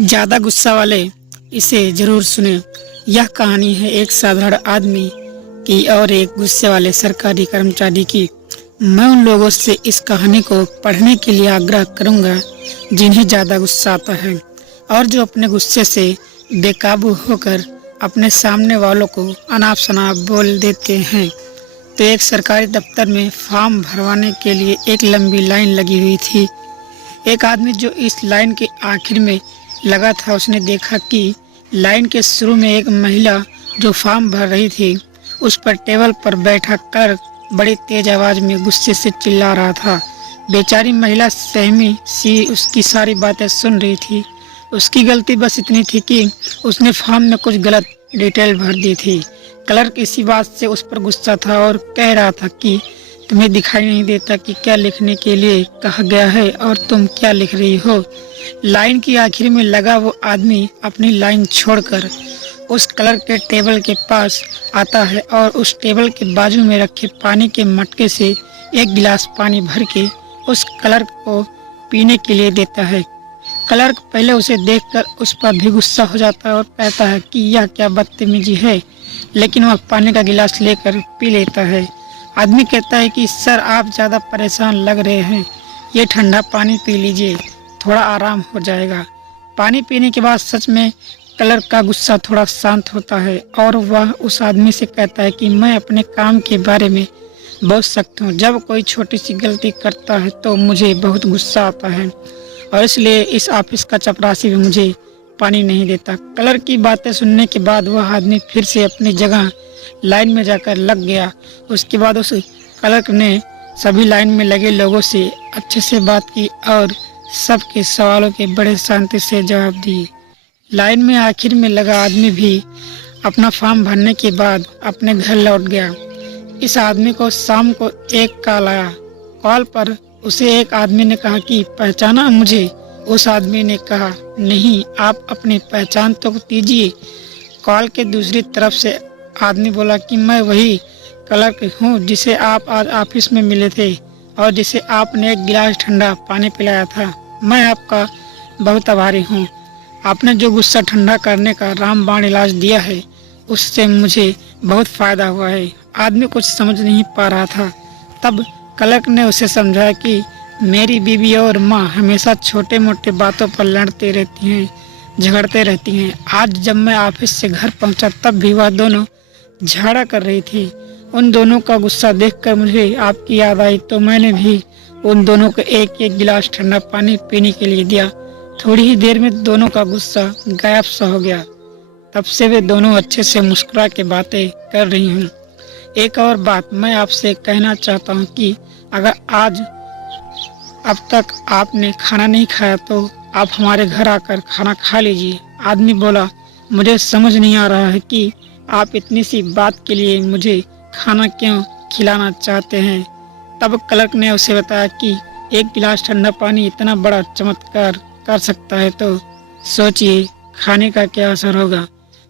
ज़्यादा गुस्सा वाले इसे ज़रूर सुने। यह कहानी है एक साधारण आदमी की और एक गुस्से वाले सरकारी कर्मचारी की। मैं उन लोगों से इस कहानी को पढ़ने के लिए आग्रह करूंगा जिन्हें ज़्यादा गुस्सा आता है और जो अपने गुस्से से बेकाबू होकर अपने सामने वालों को अनाप शनाप बोल देते हैं। तो एक सरकारी दफ्तर में फॉर्म भरवाने के लिए एक लंबी लाइन लगी हुई थी। एक आदमी जो इस लाइन के आखिर में लगा था, उसने देखा कि लाइन के शुरू में एक महिला जो फॉर्म भर रही थी, उस पर टेबल पर बैठा क्लर्क बड़ी तेज आवाज में गुस्से से चिल्ला रहा था। बेचारी महिला सहमी सी उसकी सारी बातें सुन रही थी। उसकी गलती बस इतनी थी कि उसने फॉर्म में कुछ गलत डिटेल भर दी थी। क्लर्क इसी बात से उस पर गुस्सा था और कह रहा था कि तुम्हें दिखाई नहीं देता कि क्या लिखने के लिए कहा गया है और तुम क्या लिख रही हो। लाइन की आखिर में लगा वो आदमी अपनी लाइन छोड़कर उस क्लर्क के टेबल के पास आता है और उस टेबल के बाजू में रखे पानी के मटके से एक गिलास पानी भर के उस क्लर्क को पीने के लिए देता है। क्लर्क पहले उसे देखकर उस पर भी गुस्सा हो जाता है और कहता है कि यह क्या बदतमीजी है, लेकिन वह पानी का गिलास लेकर पी लेता है। आदमी कहता है कि सर, आप ज़्यादा परेशान लग रहे हैं, ये ठंडा पानी पी लीजिए, थोड़ा आराम हो जाएगा। पानी पीने के बाद सच में क्लर्क का गुस्सा थोड़ा शांत होता है और वह उस आदमी से कहता है कि मैं अपने काम के बारे में बहुत सख्त हूँ। जब कोई छोटी सी गलती करता है तो मुझे बहुत गुस्सा आता है और इसलिए इस ऑफिस का चपरासी भी मुझे पानी नहीं देता। क्लर्क की बातें सुनने के बाद वह आदमी फिर से अपनी जगह लाइन में जाकर लग गया। उसके बाद उस क्लर्क ने सभी लाइन में लगे लोगों से अच्छे से बात की और सबके सवालों के बड़े शांति से जवाब दिए। लाइन में आखिर में लगा आदमी भी अपना फॉर्म भरने के बाद अपने घर लौट गया। इस आदमी को शाम को एक कॉल आया। कॉल पर उसे एक आदमी ने कहा कि पहचाना मुझे? उस आदमी ने कहा नहीं, आप अपनी पहचान तो दीजिए। कॉल के दूसरी तरफ से आदमी बोला कि मैं वही क्लर्क हूँ जिसे आप आज ऑफिस में मिले थे और जिसे आपने एक गिलास ठंडा पानी पिलाया था। मैं आपका बहुत आभारी हूँ। आपने जो गुस्सा ठंडा करने का रामबाण इलाज दिया है, उससे मुझे बहुत फायदा हुआ है। आदमी कुछ समझ नहीं पा रहा था। तब क्लर्क ने उसे समझाया कि मेरी बीवी और माँ हमेशा छोटे मोटे बातों पर लड़ते रहती हैं, झगड़ते रहती हैं। आज जब मैं ऑफिस से घर पहुंचा तब भी वह दोनों झगड़ा कर रही थी। उन दोनों का गुस्सा देखकर मुझे आपकी याद आई तो मैंने भी उन दोनों को एक एक गिलास ठंडा पानी पीने के लिए दिया। थोड़ी ही देर में दोनों का गुस्सा गायब सा हो गया। तब से वे दोनों अच्छे से मुस्कुरा के बातें कर रही हूँ। एक और बात मैं आपसे कहना चाहता हूँ कि अगर आज अब तक आपने खाना नहीं खाया तो आप हमारे घर आकर खाना खा लीजिए। आदमी बोला, मुझे समझ नहीं आ रहा है कि आप इतनी सी बात के लिए मुझे खाना क्यों खिलाना चाहते हैं। तब क्लर्क ने उसे बताया कि एक गिलास ठंडा पानी इतना बड़ा चमत्कार कर सकता है तो सोचिए खाने का क्या असर होगा।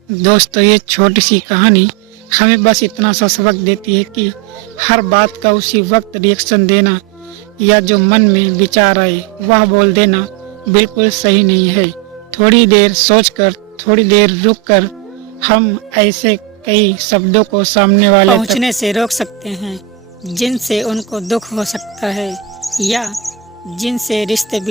दोस्तों, ये छोटी सी कहानी हमें बस इतना सा सबक देती है कि हर बात का उसी वक्त रिएक्शन देना या जो मन में विचार आए वह बोल देना बिल्कुल सही नहीं है। थोड़ी देर सोचकर, थोड़ी देर रुककर हम ऐसे कई शब्दों को सामने वाले पहुंचने से रोक सकते हैं जिनसे उनको दुख हो सकता है या जिनसे रिश्ते